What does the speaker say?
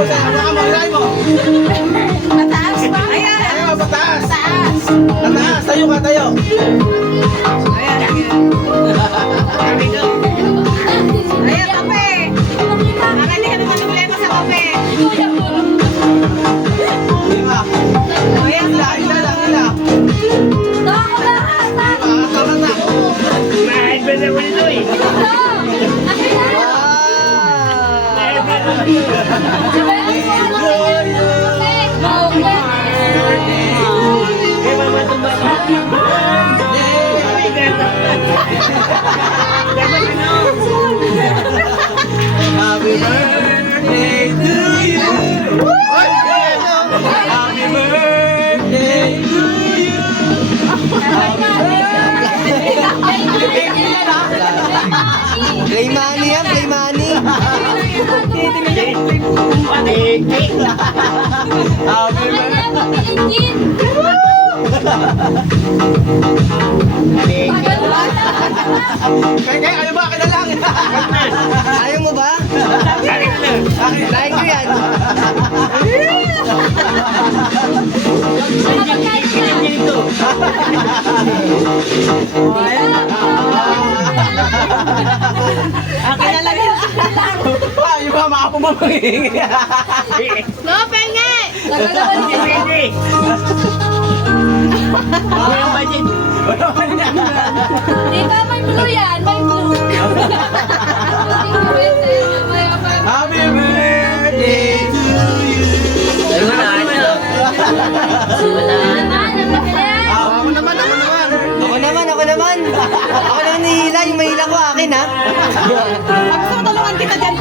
mo sa'yo. Baka mo, ilay mo. Mataas ba? Ayan, pataas. Taas. Pataas, tayo ka, tayo. Ayan, kape. Baka hindi kami problema sa kape. Lima. Ayan, Ila lang, ila. Tama na. Mahal ba naman ito eh? Eh, mama tumba ka. Ay, ganda. Dapat ano? Happy birthday to you. Happy birthday to you. Play money yan, play money. Happy birthday. Kaya, ano ba? Akin na lang. Ayaw mo ba? Galit na. Like ko yan. Dito. akin na lang yun. Yung ba, makapumamanging. No, penge! Hindi pwede. Ako yung budget. Di ba may blue yan? May blue. Happy birthday to you. Ay, wala na. Ako naman, ako naman. Ako naman. Ako naman nihila, yung mahila ko akin ha. Gusto mo tulungan kita dyan.